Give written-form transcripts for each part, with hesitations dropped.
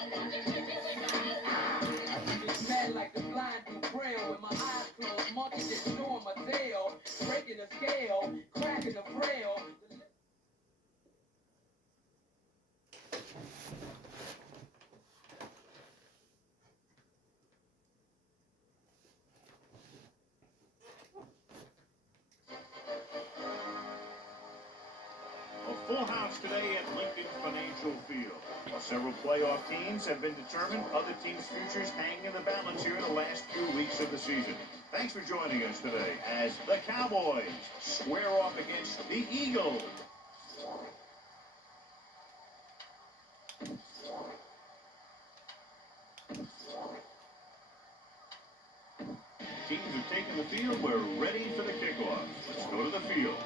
I just mad like the blind do braille with my eyes closed, monkey just showing my tail, breaking the scale, cracking the braille. A full house today at Lincoln Financial Field. While several playoff teams have been determined, other teams' futures hang in the balance here in the last few weeks of the season. Thanks for joining us today as the Cowboys square off against the Eagles. Teams have taken the field. We're ready for the kickoff. Let's go to the field.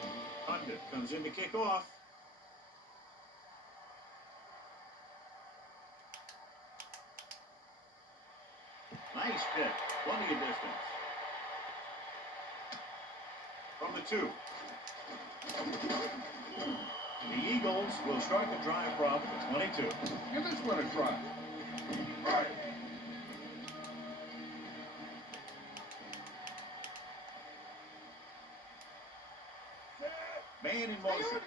Honda comes in to kick off. Nice hit. Plenty of distance. From the 2. The Eagles will start the drive from the 22. Give this one a try. Right. Man in motion.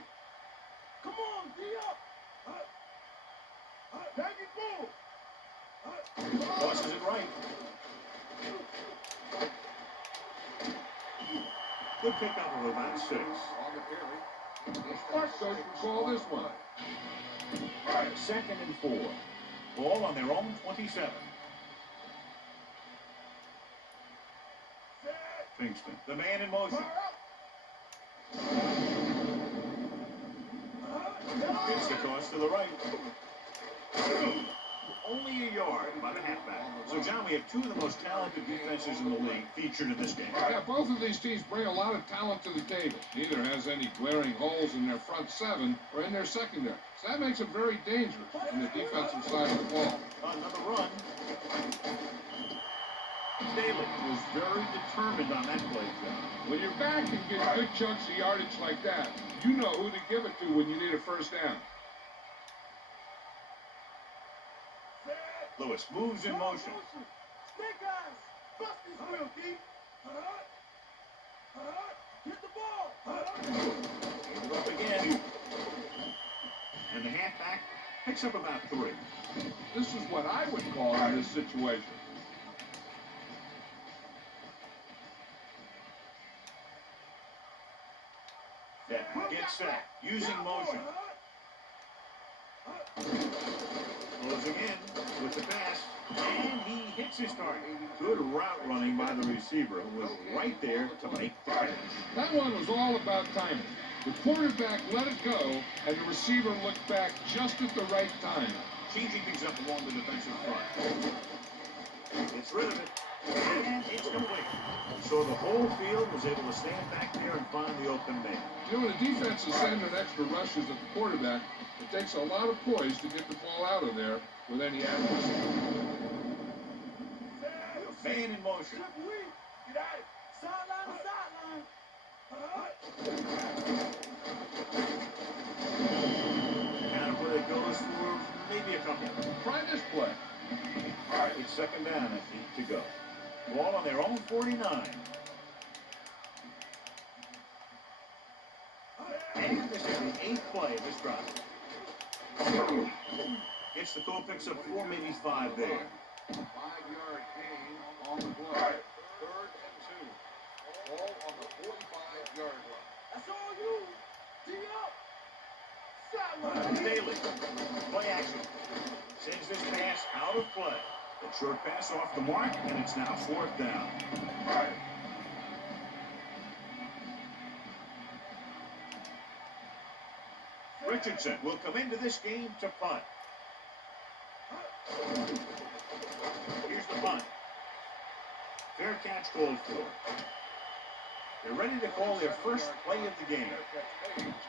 Come on, D up. Take it, move. Tosses it right. Good pickup of about 6. On the carry. The Smart Coach will call this one. Right. 2nd and 4. Ball on their own 27. Kingston, the man in motion. Gets the toss to the right. Only a yard by the halfback. So, John, we have two of the most talented defenses in the league featured in this game. Yeah, both of these teams bring a lot of talent to the table. Neither has any glaring holes in their front 7 or in their secondary. So that makes them very dangerous on the defensive side of the ball. Another run. Staley was very determined on that play, John. When your back can get good chunks of yardage like that, you know who to give it to when you need a first down. Lewis moves in motion. Snake eyes! Bust this real deep! Hit the ball! Gave it up again. And the halfback picks up about 3. This is what I would call in this situation. That gets set. Using motion. Closing in with the pass. And he hits his target. Good route running by the receiver, who was right there to make the catch. That one was all about timing. The quarterback let it go, and the receiver looked back just at the right time. Changing things up along the defensive front. Gets rid of it. And it's complete. So the whole field was able to stand back there and find the open man. You know, when the defense is sending extra rushes at the quarterback, it takes a lot of poise to get the ball out of there with any accuracy. Man in motion. Get out! Sideline to sideline! Kind of where it goes for maybe a couple. Try this play. All right, it's 2nd down and 8 to go. Ball on their own 49. And this is the 8th play of this drive. Gets the goal, picks up 4, maybe 5 there. 5-yard gain on the play. 3rd and 2. Ball on the 45-yard line. That's all you! D up! Sideline! Daly. Play action. Sends this pass out of play. A short pass off the mark, and it's now 4th down. Richardson will come into this game to punt. Here's the punt. Fair catch called for. They're ready to call their first play of the game.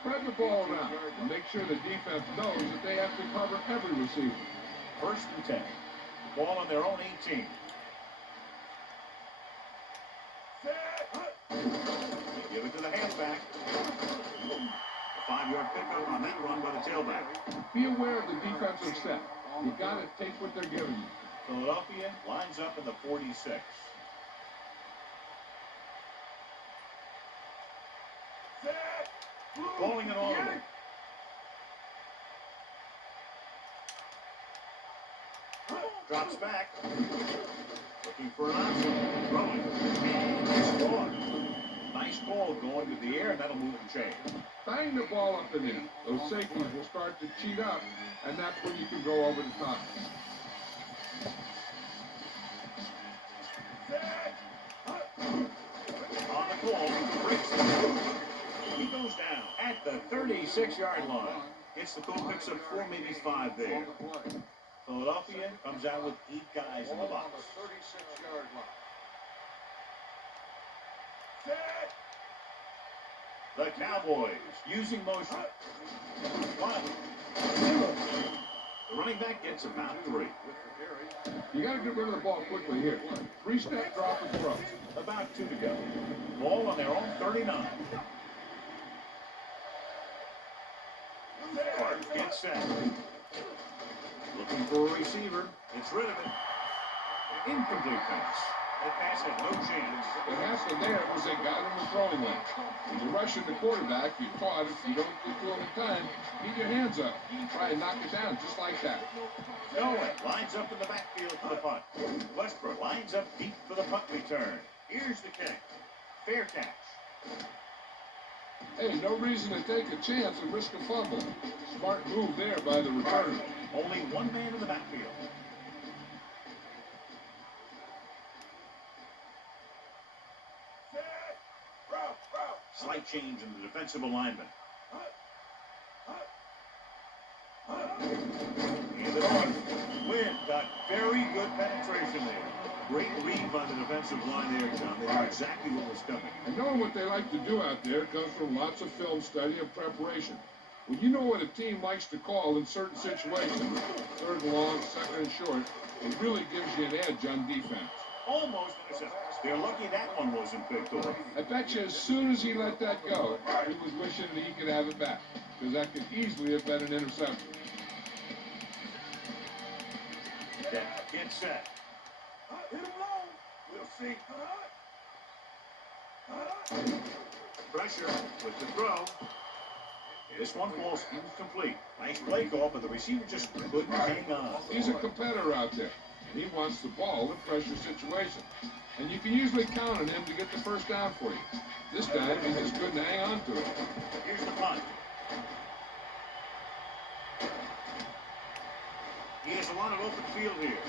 Spread the ball around and make sure the defense knows that they have to cover every receiver. 1st and 10. Ball on their own 18. They give it to the halfback. A 5-yard pickup on that run by the tailback. Be aware of the defensive set. You got to take what they're giving you. Philadelphia lines up in the 46. Calling an audible. Drops back. Looking for an option. Throwing. And it's caught. Nice ball going to the air, and that'll move the chain. Bang the ball up and in. Those safeties will start to cheat up, and that's when you can go over the top. On the call, breaks it. He goes down at the 36-yard line. Gets the ball, picks up 4, maybe 5 there. Philadelphia comes out with 8 guys in the box. The Cowboys using motion. 1, 2. The running back gets about 3. You got to get rid of the ball quickly here. 3-step drop and throw. About 2 to go. Ball on their own 39. Carter gets set. Looking for a receiver. Gets rid of it. An incomplete pass. That pass had no chance. The hassle there was they got in the throwing lane. When you're rushing the quarterback, you caught it. You don't get to him in time. Keep your hands up. Try and knock it down just like that. Nolan lines up in the backfield for the punt. Westbrook lines up deep for the punt return. Here's the kick. Fair catch. Hey, no reason to take a chance and risk a fumble. Smart move there by the returner. Only one man in the backfield. Slight change in the defensive alignment. Hand it on. Wynn got very good penetration there. Great read by the defensive line there, John. They knew exactly what was coming. And knowing what they like to do out there comes from lots of film study and preparation. When you know what a team likes to call in certain situations, 3rd and long, 2nd and short, it really gives you an edge on defense. Almost intercepted. They're lucky that one wasn't picked off. I bet you as soon as he let that go, he was wishing that he could have it back, because that could easily have been an interception. Get set. Hit him low. We'll see. Pressure with the throw. This one falls incomplete. Nice play call, but the receiver just couldn't hang on. He's a competitor out there. He wants the ball in pressure situations. And you can usually count on him to get the first down for you. This time, he just couldn't hang on to it. Here's the punt. He has a lot of open field here.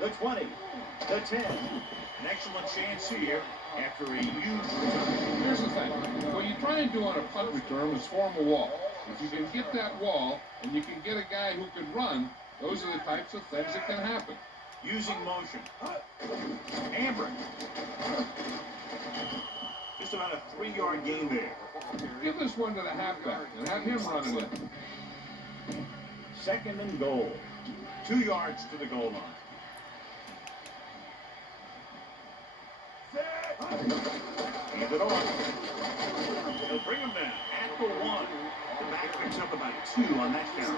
The 20, the 10. An excellent chance here after a huge return. Here's the thing. What you try and do on a punt return is form a wall. If you can get that wall, and you can get a guy who can run, those are the types of things that can happen. Using motion. Hammer. Just about a 3-yard gain there. Give this one to the halfback and have him running it. 2nd and goal. 2 yards to the goal line. Hand it on. They'll bring him down at the 1. The back picks up about 2 on that carry.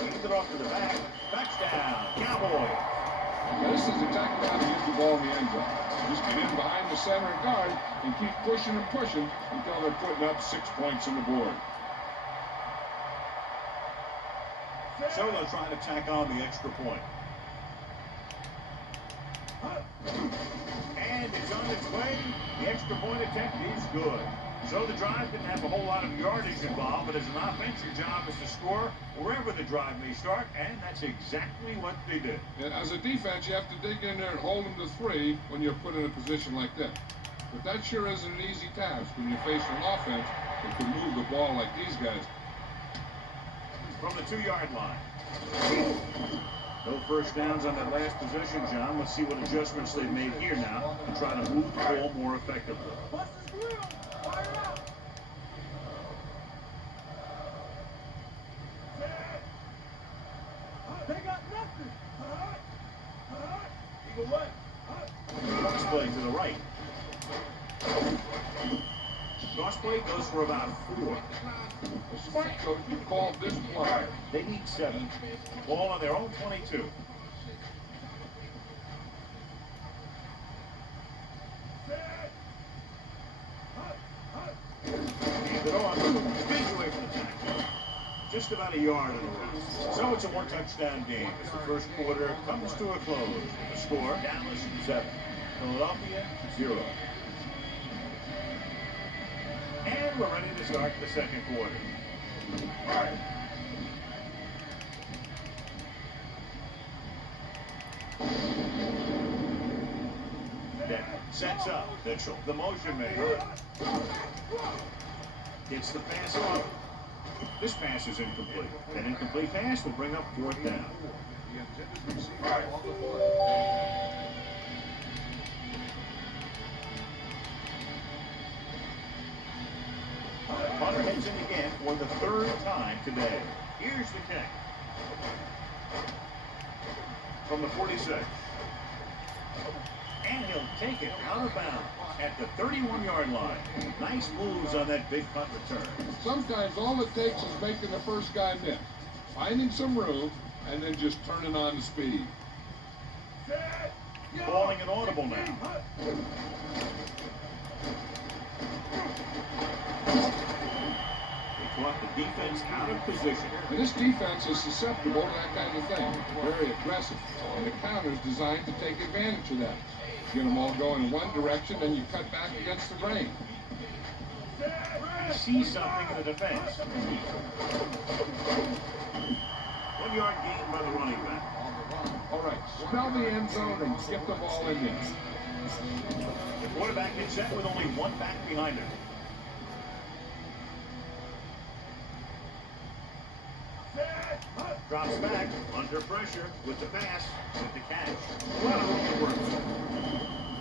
Hand it off to the back. Touchdown, Cowboys. Now, this is exactly how to use the ball in the end zone. Just get in behind the center guard and keep pushing and pushing until they're putting up 6 points on the board. So they'll try to tack on the extra point. And it's on its way. The extra point attempt is good. So the drive didn't have a whole lot of yardage involved, but as an offense, your job is to score wherever the drive may start, and that's exactly what they did. And as a defense, you have to dig in there and hold them to 3 when you're put in a position like that. But that sure isn't an easy task when you face an offense that can move the ball like these guys. From the 2-yard line. No first downs on that last possession, John. Let's see what adjustments they've made here now to try to move the ball more effectively. Bust his grill. Fire it out. They got nothing. Eagle what? Cross play to the right. Cross play goes for about 4. A smart coach would call this play. They need 7. Ball on their own 22. Hand it off. Speeds away from the tackle. Just about a yard in the run. So it's a 1-touchdown game as the first quarter comes to a close. The score, Dallas 7. Philadelphia 0. And we're ready to start the second quarter. Sets up. Mitchell, the motion maker. Gets the pass off. This pass is incomplete. An incomplete pass will bring up 4th down. Hunter heads in again for the 3rd time today. Here's the kick. From the 46. And he'll take it out of bounds at the 31-yard line. Nice moves on that big punt return. Sometimes all it takes is making the first guy miss, finding some room, and then just turning on the speed. Calling an audible now. They brought the defense out of position. And this defense is susceptible to that kind of thing. Very aggressive. And the counter's designed to take advantage of that. Get them all going in one direction, then you cut back against the grain. He sees something in the defense. 1-yard gain by the running back. All right, spell the end zone and get the ball in there. The quarterback gets set with only 1 back behind him. Drops back, under pressure, with the pass, with the catch. What a good work.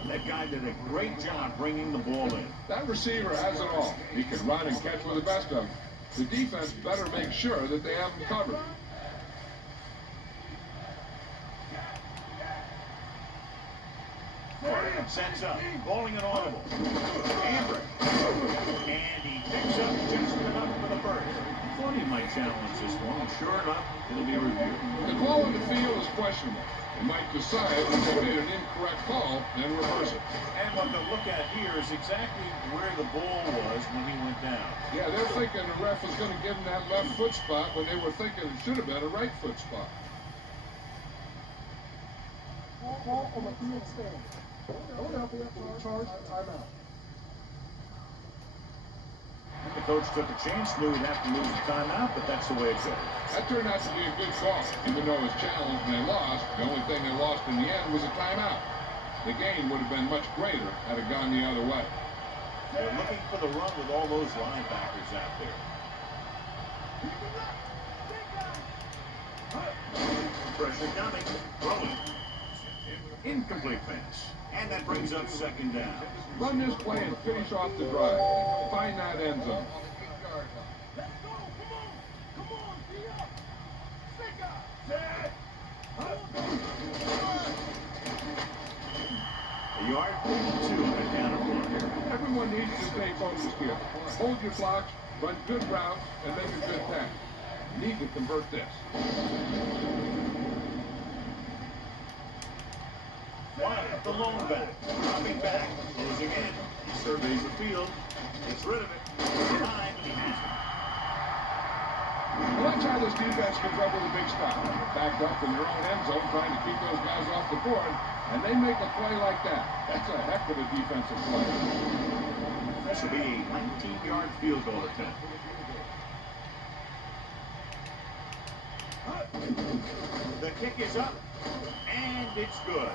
That guy did a great job bringing the ball in. That receiver has it all. He can run and catch with the best of them. The defense better make sure that they have him covered. Sets up, bowling an audible. Amber. And he picks up just enough for the first. Thought he might challenge this one, and sure enough, it'll be reviewed. The call on the field is questionable. They might decide that they made an incorrect call and reverse it. And what they'll look at here is exactly where the ball was when he went down. Yeah, they're thinking the ref was going to give him that left foot spot when they were thinking it should have been a right foot spot. Ball on the field stand. Philadelphia charge timeout. The coach took a chance, knew he'd have to lose the timeout, but that's the way it goes. That turned out to be a good call. Even though it was challenged and they lost, the only thing they lost in the end was a timeout. The gain would have been much greater had it gone the other way. They're looking for the run with all those linebackers out there. Pressure coming. Throwing. Incomplete pass. And that brings up 2nd down. Run this play and finish off the drive. Find that end zone. A yard, 2 on a down and 1. Everyone needs to stay focused here. Hold your blocks, run good routes, and make a good pass. You need to convert this. Wyatt, the lone back, dropping back, closing in. He surveys the field, gets rid of it. Time, and he has it. Watch how this defense comes up with a big stop. Backed up in their own end zone, trying to keep those guys off the board, and they make a play like that. That's a heck of a defensive play. This will be a 19-yard field goal attempt. The kick is up, and it's good.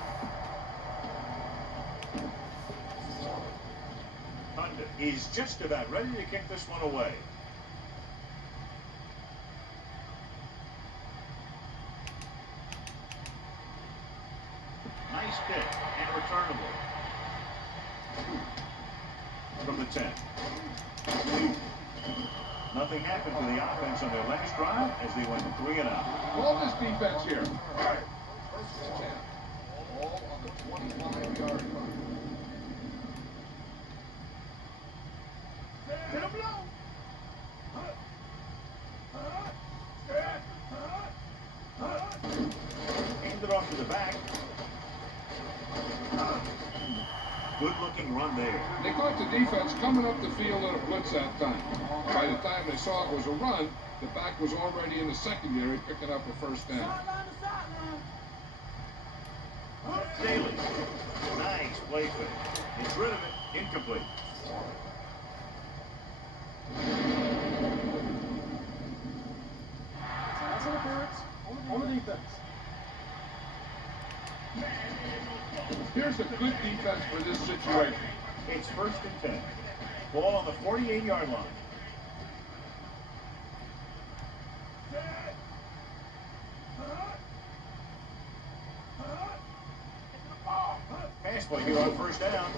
Hunter is just about ready to kick this one away. Nice kick and returnable. From the 10. Nothing happened to the offense on their last drive as they went 3 and out. Call this defense here. All right. First and 10. Ball on the 25-yard run. Hit him low. Hand it off to the back. Good-looking run there. They caught the defense coming up the field in a blitz that time. By the time they saw it was a run, the back was already in the secondary picking up a first down. Daly. Nice play fake. Gets rid of it. Incomplete. Pass interference on the defense. Here's a good defense for this situation. It's 1st and 10. Ball on the 48-yard line. Pass play here on 1st down.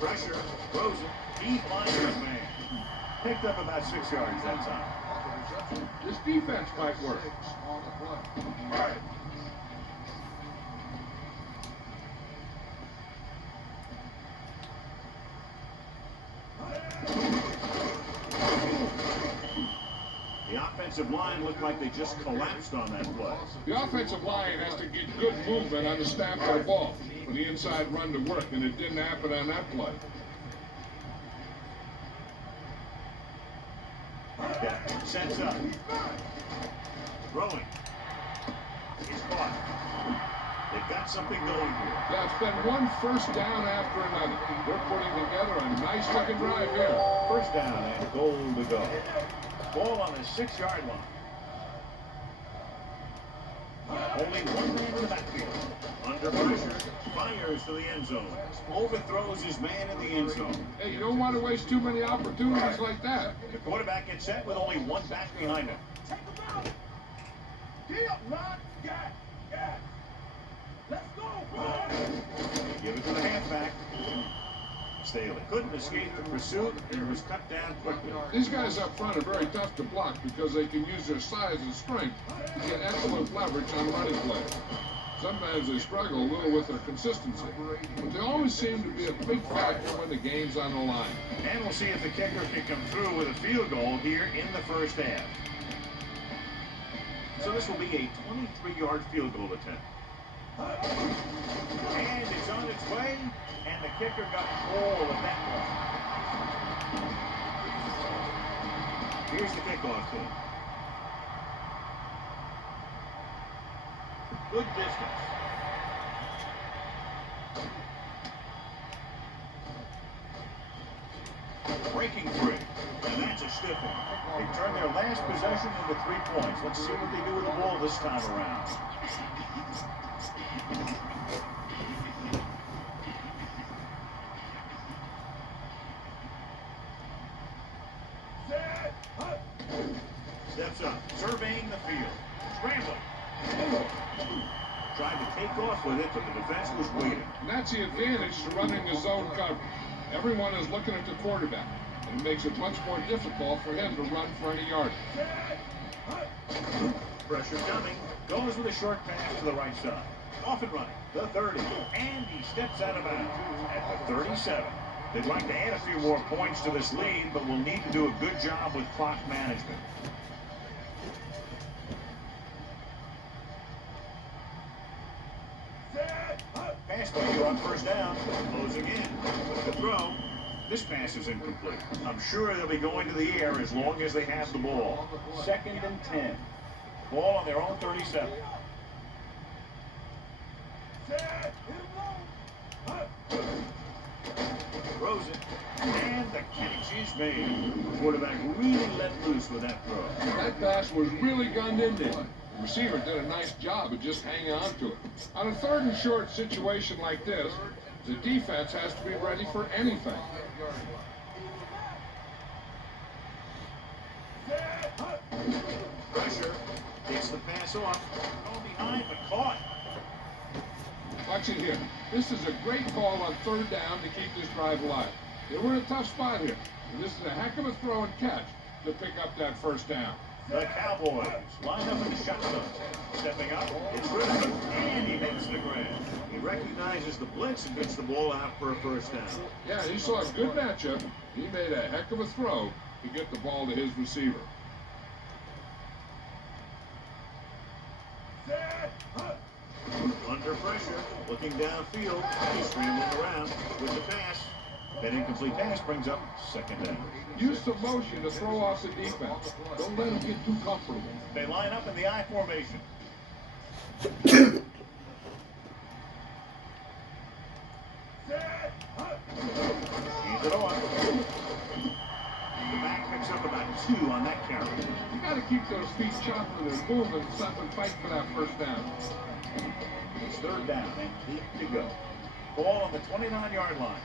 Pressure. Throws it. He finds his man. Picked up about 6 yards that time. This defense might work. The offensive line looked like they just collapsed on that play. The offensive line has to get good movement on the snap of the ball for the inside run to work, and it didn't happen on that play. Yeah, sets up. Throwing. He's caught. They've got something going here. Yeah, it's been one first down after another. They're putting together a nice-looking drive here. 1st down and goal to go. Ball on the 6-yard line. Only one man in the backfield. Under pressure, fires to the end zone. Overthrows his man in the end zone. Hey, you don't want to waste too many opportunities like that. The quarterback gets set with only one back behind him. Take him out. Get up, Ron. Yeah. Let's go. Give it to the halfback. Staley couldn't escape the pursuit and was cut down quickly. These guys up front are very tough to block because they can use their size and strength to get excellent leverage on running plays. Sometimes they struggle a little with their consistency, but they always seem to be a big factor when the game's on the line. And we'll see if the kicker can come through with a field goal here in the 1st half. So this will be a 23-yard field goal attempt. And it's on its way, and the kicker got all of that one. Here's the kickoff team. Good distance. Breaking free. And that's a stiff one. They turn their last possession into 3 points. Let's see what they do with the ball this time around. Steps up, surveying the field. Scrambling. Tried to take off with it, but the defense was waiting. And that's the advantage to running the zone coverage. Everyone is looking at the quarterback, and it makes it much more difficult for him to run for any yardage. Pressure coming. Goes with a short pass to the right side. Off and running. The 30. And he steps out of bounds at the 37. They'd like to add a few more points to this lead, but will need to do a good job with clock management. Pass play here on 1st down. Closing in. The throw. This pass is incomplete. I'm sure they'll be going to the air as long as they have the ball. 2nd and 10. Ball on their own 37. Throws it. And the catch is made. The quarterback really let loose with that throw. That pass was really gunned in there. The receiver did a nice job of just hanging on to it. On a 3rd and short situation like this, the defense has to be ready for anything. Pressure. Gets the pass off. Going behind, but caught. Watch it here. This is a great call on 3rd down to keep this drive alive. They were in a tough spot here, and this is a heck of a throw and catch to pick up that 1st down. The Cowboys line up in the shotgun. Stepping up, it's Riddick, and he makes the grab. He recognizes the blitz and gets the ball out for a first down. Yeah, he saw a good matchup. He made a heck of a throw to get the ball to his receiver. Under pressure, looking downfield, he's scrambling around with the pass. That incomplete pass brings up second down. Use some motion to throw off the defense. Don't let him get too comfortable. They line up in the I formation. He's it on. The back picks up about 2 on that carry. You got to keep those feet chopping and moving, stop and fight for that first down. It's third down and 8 to go. Ball on the 29-yard line.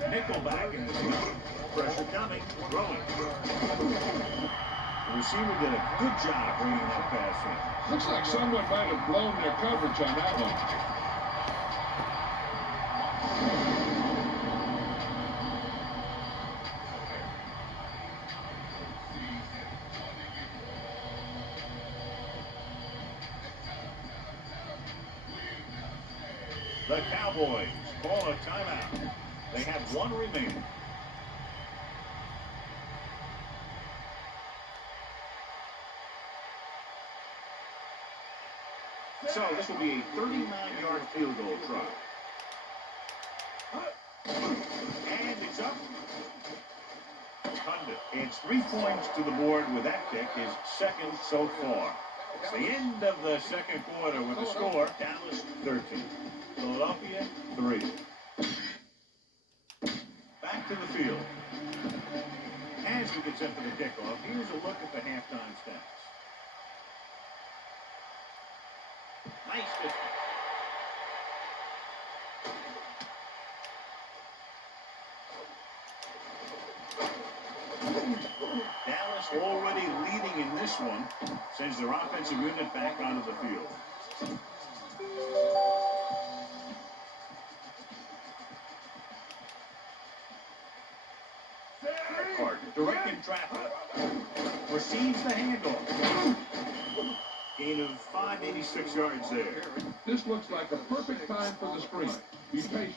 Nickelback in the field. Pressure coming, throwing. The receiver did a good job bringing that pass in. Looks like someone might have blown their coverage on that one. The Cowboys call a timeout. They have 1 remaining. So this will be a 39-yard field goal try. And it's up. Condit adds 3 points to the board with that kick, his second so far. It's the end of the second quarter with the score, Dallas 13, Philadelphia 3. Back to the field. As we get set for the kickoff, here's a look at the halftime stats. Nice distance. Dallas already leading in this one, sends their offensive unit back onto the field. Carter directing traffic. Receives the handoff. Gain of 586 yards there. This looks like a perfect time for the screen. Be patient.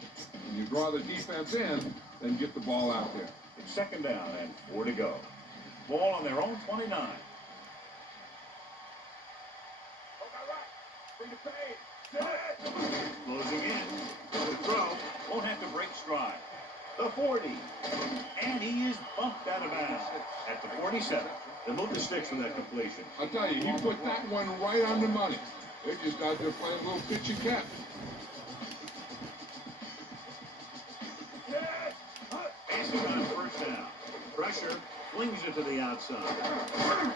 When you draw the defense in, then get the ball out there. It's second down and 4 to go. Ball on their own 29. Closing in. The throw won't have to break stride. The 40. And he is bumped out of bounds at the 47. They move the sticks with that completion. I'll tell you, he put that one right on the money. They're just out there playing a little pitch and catch. Passing on first down. Pressure flings it to the outside.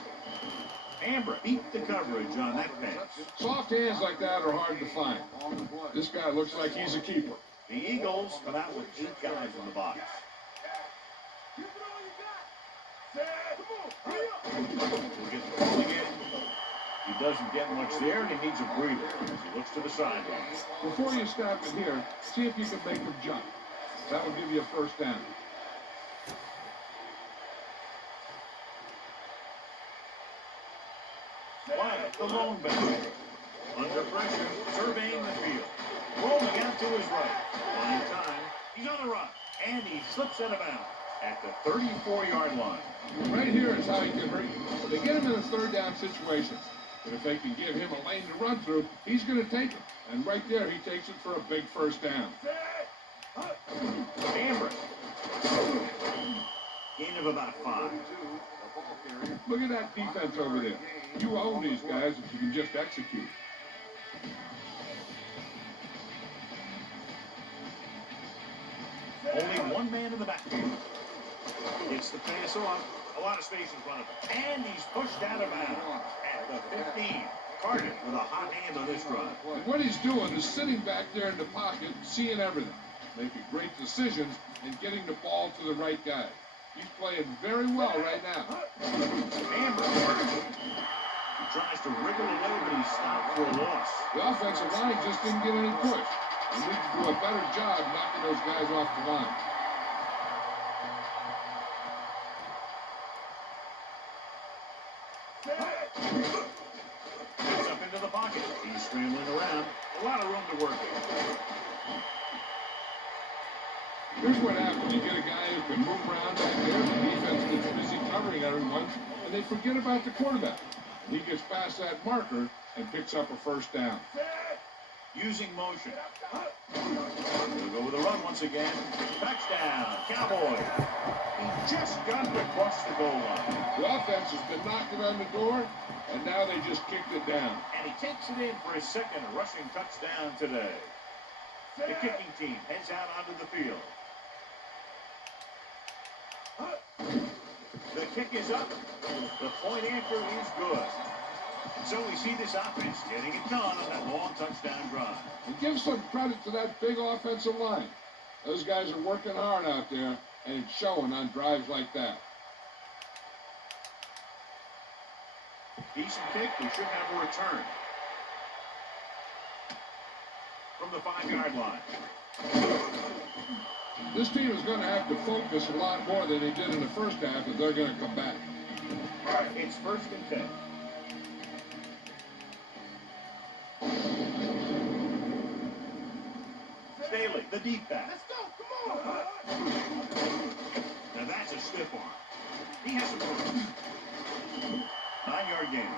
Amber beat the coverage on that pass. Soft hands like that are hard to find. This guy looks like he's a keeper. The Eagles come out with 8 guys in the box. We'll get the ball again. He doesn't get much there, and he needs a breather as he looks to the sideline. Before you stop it here, see if you can make him jump. That will give you a first down. Wyatt, the lone back. Under pressure, surveying the field. Rolling out to his right. On time, he's on the run. And he slips out of bounds at the 34-yard line. Right here is how he can hurt you. They get him in a third down situation. But if they can give him a lane to run through, he's going to take it. And right there, he takes it for a big first down. Amber. Gain of about 5. Look at that defense over there. You own these guys if you can just execute. Only one man in the backfield. Gets the pass off. A lot of space in front of him. And he's pushed out of bounds at the 15. Carter with a hot hand on this drive. And what he's doing is sitting back there in the pocket, seeing everything, making great decisions, and getting the ball to the right guy. He's playing very well right now. Amber. He tries to wriggle away, but he's stopped for a loss. The offensive line just didn't get any push. They need to do a better job knocking those guys off the line. Here's what happens. You get a guy who can move around back there. The defense gets busy covering everyone, and they forget about the quarterback. He gets past that marker and picks up a first down. Using motion. We'll go with a run once again. Touchdown, Cowboys. He just got it across the goal line. The offense has been knocking on the door, and now they just kicked it down. And he takes it in for his second rushing touchdown today. The kicking team heads out onto the field. The kick is up. The point after is good. And so we see this offense getting it done on that long touchdown drive. And give some credit to that big offensive line. Those guys are working hard out there, and it's showing on drives like that. Decent kick. We should have a return. From the 5-yard line. This team is going to have to focus a lot more than they did in the first half if they're going to come back. It's 1st and 10. Staley, the deep back. Let's go. Come on. Now that's a stiff arm. He has a 9-yard gain.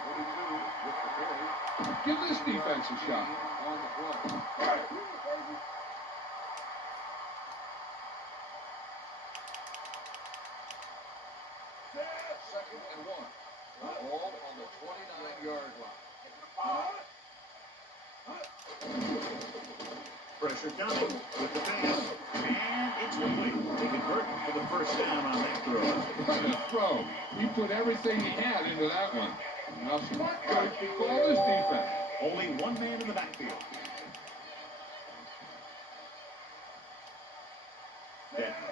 Give this defense a shot. On the play. Second and 1. Ball on the 29-yard line. Pressure coming with the pass. And it's complete. They convert for the first down on that throw. What a throw. He put everything he had into that one. Now smart coach can call his defense. Only one man in the backfield.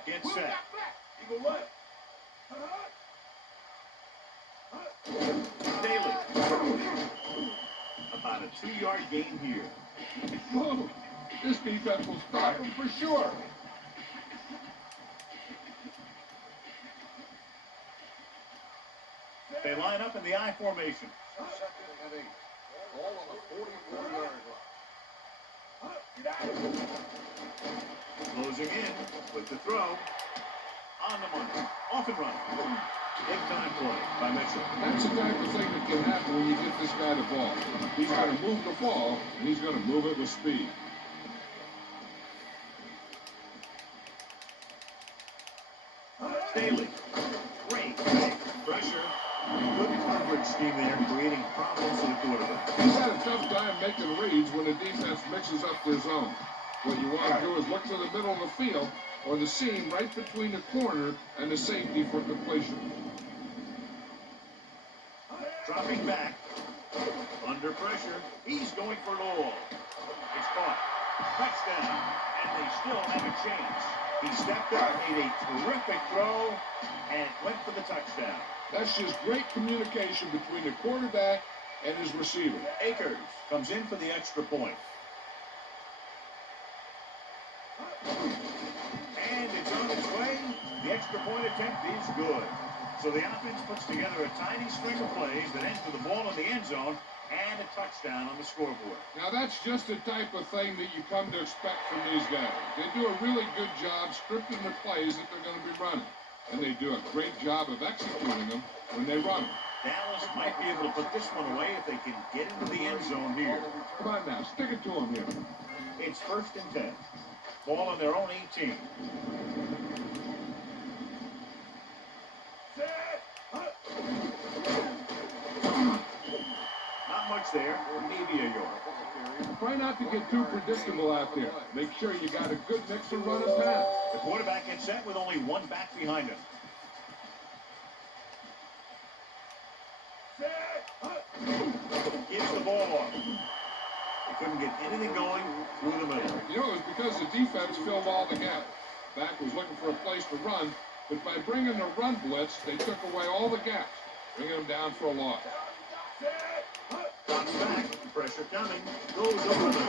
Get set. Eagle left. Daly. About a 2-yard gain here. Whoa. This defense will stop him for sure. They line up in the I formation. Second and 8. All on the 44-yard line. Closing in with the throw. On the money. Off and running. Big time play by Mitchell. That's the type of thing that can happen when you get this guy the ball. He's going to move the ball, and he's going to move it with speed. Staley. Great. Pressure. Good coverage scheme there, creating problems for the quarterback. He's had a tough time making reads when the defense mixes up their zone. What you want to do is look to the middle of the field or the seam right between the corner and the safety for completion. Dropping back. Under pressure. He's going for it all. It's caught. Touchdown. And they still have a chance. He stepped up, made a terrific throw, and went for the touchdown. That's just great communication between the quarterback and his receiver. Akers comes in for the extra point. And it's on its way. The extra point attempt is good. So the offense puts together a tiny string of plays that ends with the ball in the end zone and a touchdown on the scoreboard. Now that's just the type of thing that you come to expect from these guys. They do a really good job scripting the plays that they're going to be running. And they do a great job of executing them when they run them. Dallas might be able to put this one away if they can get into the end zone here. Come on now, stick it to them here. It's 1st and 10. Ball on their own 18. Not much there, maybe a yard. Try not to get too predictable out there. Make sure you got a good mix of run and pass. The quarterback gets set with only one back behind him. Gives the ball off. They couldn't get anything going through the middle. You know, it was because the defense filled all the gaps. Back was looking for a place to run, but by bringing the run blitz, they took away all the gaps, bringing them down for a loss. Drops back, pressure coming, goes over the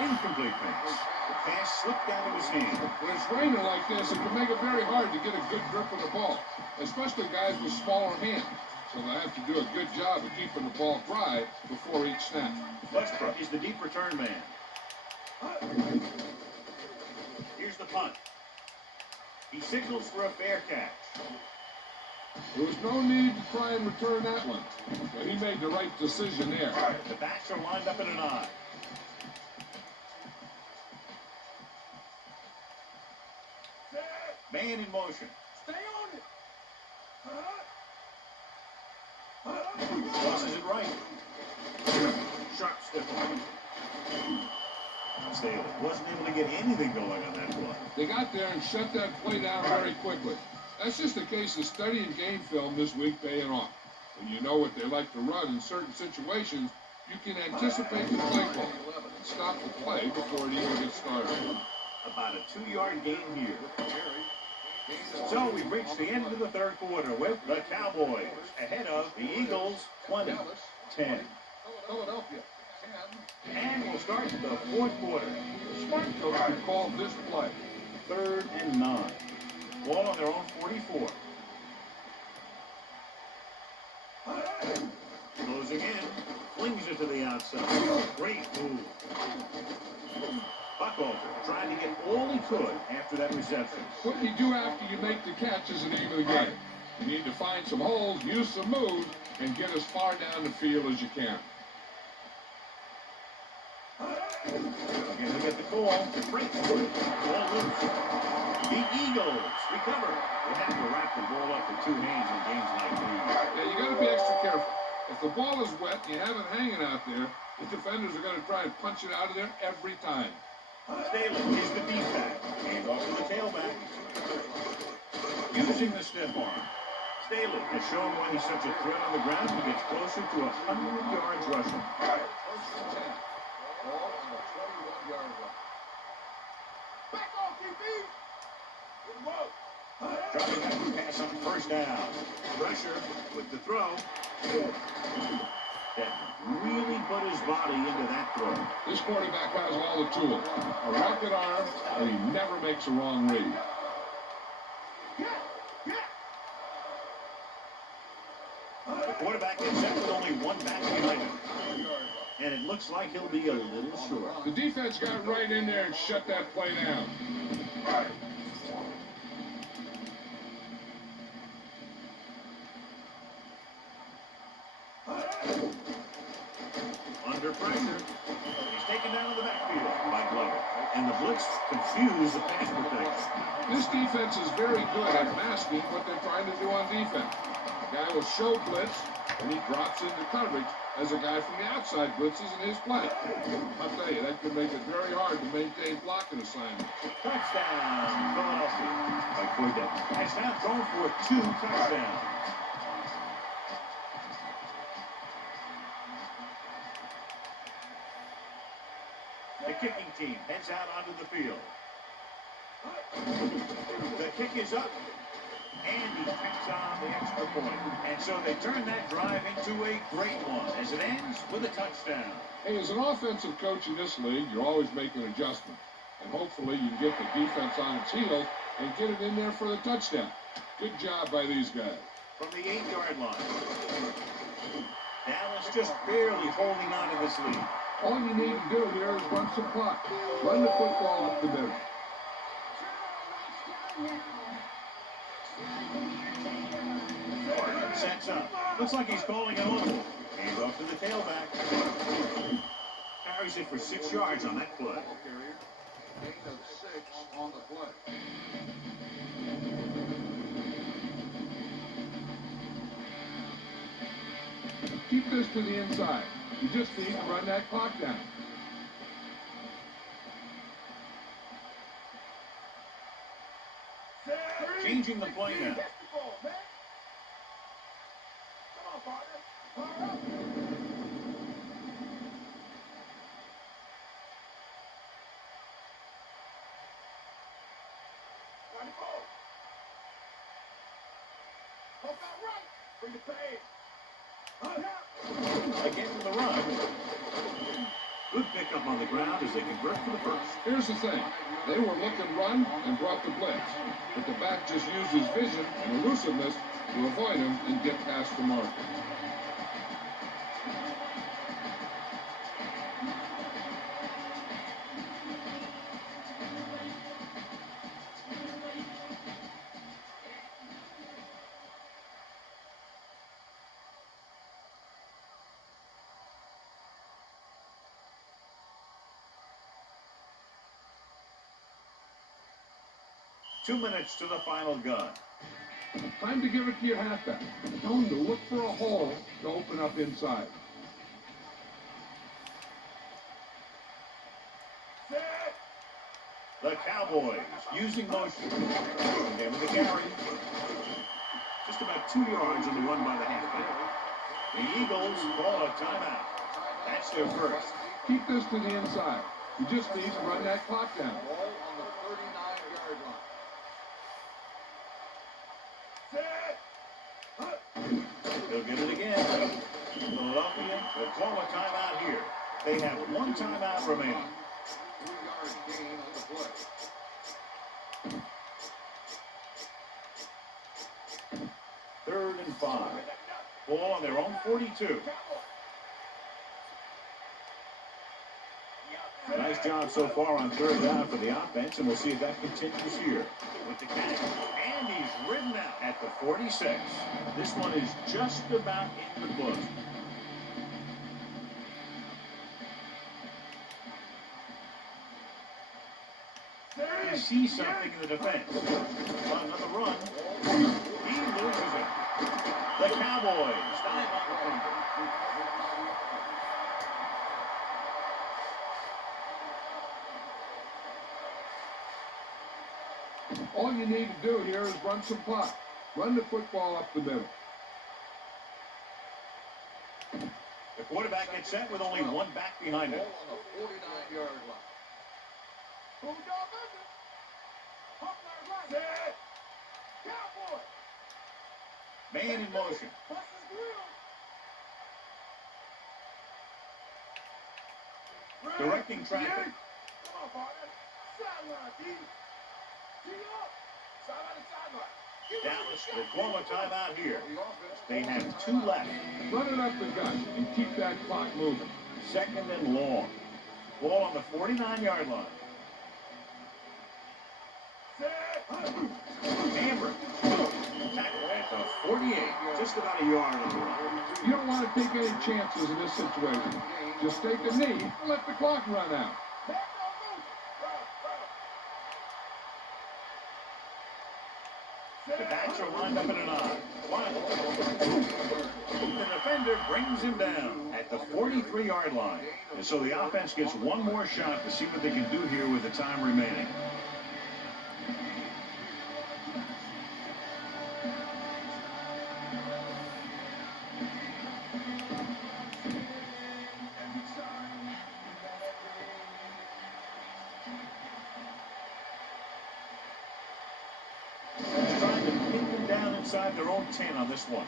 incomplete pass. The pass slipped out of his hand. When it's raining like this, it can make it very hard to get a good grip of the ball, especially guys with smaller hands. So they have to do a good job of keeping the ball dry before each snap. Westbrook is the deep return man. Here's the punt. He signals for a fair catch. There was no need to try and return that one, but he made the right decision there. The backs are lined up in an I. Man in motion. Stay on it. Tosses it right. Sharp stiff arm. Staley wasn't able to get anything going on that play. They got there and shut that play down very quickly. That's just a case of studying game film this week paying off. When you know what they like to run in certain situations, you can anticipate the play call and stop the play before it even gets started. About a 2-yard gain here. So we've reached the end of the third quarter with the Cowboys ahead of the Eagles 20-10. Philadelphia. And we'll start the fourth quarter. The smart coach could call this play. 3rd and 9. Ball on their own 44. Closing in. Flings it to the outside. Great move. Buckholzer trying to get all he could after that reception. What you do after you make the catch is the name of the game. You need to find some holes, use some moves, and get as far down the field as you can. Again, we get the call. Break through. Ball loose. The Eagles recover. They have to wrap the ball up with 2 hands in games like these. Yeah, you got to be extra careful. If the ball is wet and you have it hanging out there, the defenders are going to try and punch it out of there every time. Staley is the deep back. Hands off to the tailback. Using the stiff arm. Staley has shown why he's such a threat on the ground. He gets closer to 100 yards rushing. Back off, DB. Good work. Dropping back to pass on 1st down. Pressure with the throw. That really put his body into that throw. This quarterback has all the tools. A rocket arm, and he never makes a wrong read. The quarterback is set with only 1 back behind him. And it looks like he'll be a little short. The defense got right in there and shut that play down. Under pressure. He's taken down in the backfield by Glover. And the blitz confused the pass protection. This defense is very good at masking what they're trying to do on defense. The guy will show blitz, and he drops into coverage as a guy from the outside blitzes in his play. I'll tell you, that could make it very hard to maintain blocking assignments. Touchdown, Philadelphia. By Coydell. Has now thrown for 2 touchdowns. The kicking team heads out onto the field. The kick is up, and he picks on the extra point. And so they turn that drive into a great one as it ends with a touchdown. Hey, as an offensive coach in this league, you're always making adjustments. And hopefully you can get the defense on its heels and get it in there for the touchdown. Good job by these guys. From the 8-yard line. Dallas just barely holding on to this lead. All you need to do here is run some clock. Run the football up the middle. Sets up. Looks like he's calling it on. Hands off to the tailback. Carries it for 6 yards on that play. Gain of 6 on the play. Keep this to the inside. You just need to run that clock down. Changing the play now. Again to the run. Good pickup on the ground as they convert for the first. Here's the thing. They were looking run and brought the blitz. But the back just used his vision and elusiveness to avoid him and get past the marker. 2 minutes to the final gun. Time to give it to your halfback. Tell him to look for a hole to open up inside. The Cowboys using motion. And with the carry. Just about 2 yards on the run by the halfback. The Eagles call a timeout. That's their first. Keep this to the inside. You just need to run that clock down. Ball on the 39-yard line. They'll get it again. Philadelphia will call a timeout here. They have 1 timeout remaining. 3-yard gain on the play. Third and 5. Ball on their own 42. Nice job so far on third down for the offense, and we'll see if that continues here. With the catch, and he's ridden out at the 46. This one is just about in the book. He sees something in the defense. Another run. He loses it. The Cowboys dive on the fumble. All you need to do here is run some clock. Run the football up the middle. The quarterback gets set with only 1 back behind him. Ball on the 49-yard line. Man in motion. Directing traffic. Dallas will call a timeout here. They have 2 left. Run it up the gut and keep that clock moving. Second and long. Ball on the 49-yard line. Hammer. Tackle at the 48. Just about a yard on the run. You don't want to take any chances in this situation. Just take a knee and let the clock run out. The backs are lined up in an I. The defender brings him down at the 43-yard line. And so the offense gets 1 more shot to see what they can do here with the time remaining. Trying to pin them down inside their own 10 on this one.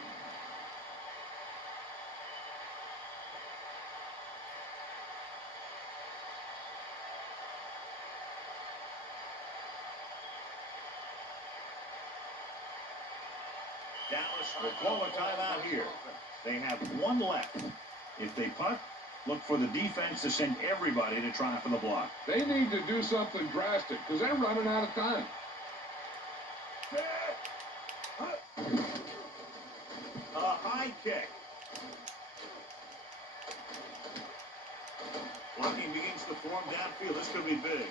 Dallas will call a timeout here. They have 1 left. If they punt, look for the defense to send everybody to try for the block. They need to do something drastic because they're running out of time. A high kick. Blocking begins to form downfield. This could be big.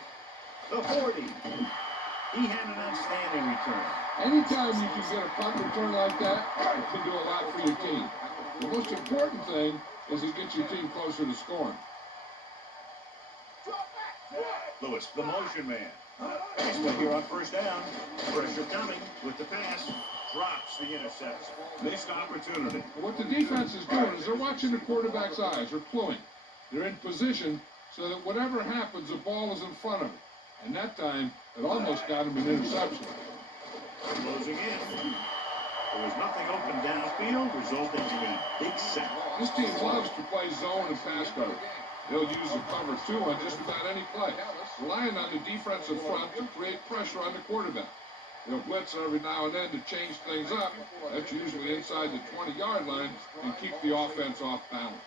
The 40. He had an outstanding return. Anytime you can get a punt return like that, it can do a lot for your team. The most important thing is it gets your team closer to scoring. Lewis, the motion man. Pass play here on first down. Pressure coming with the pass. Drops the interception. Missed opportunity. What the defense is doing is they're watching the quarterback's eyes. They're cluing. They're in position so that whatever happens, the ball is in front of them. And that time, it almost got him an interception. Closing in. There was nothing open downfield, resulting in a big sack. This team loves to play zone and pass cover. They'll use a cover 2 on just about any play, relying on the defensive front to create pressure on the quarterback. They'll blitz every now and then to change things up. That's usually inside the 20-yard line and keep the offense off balance.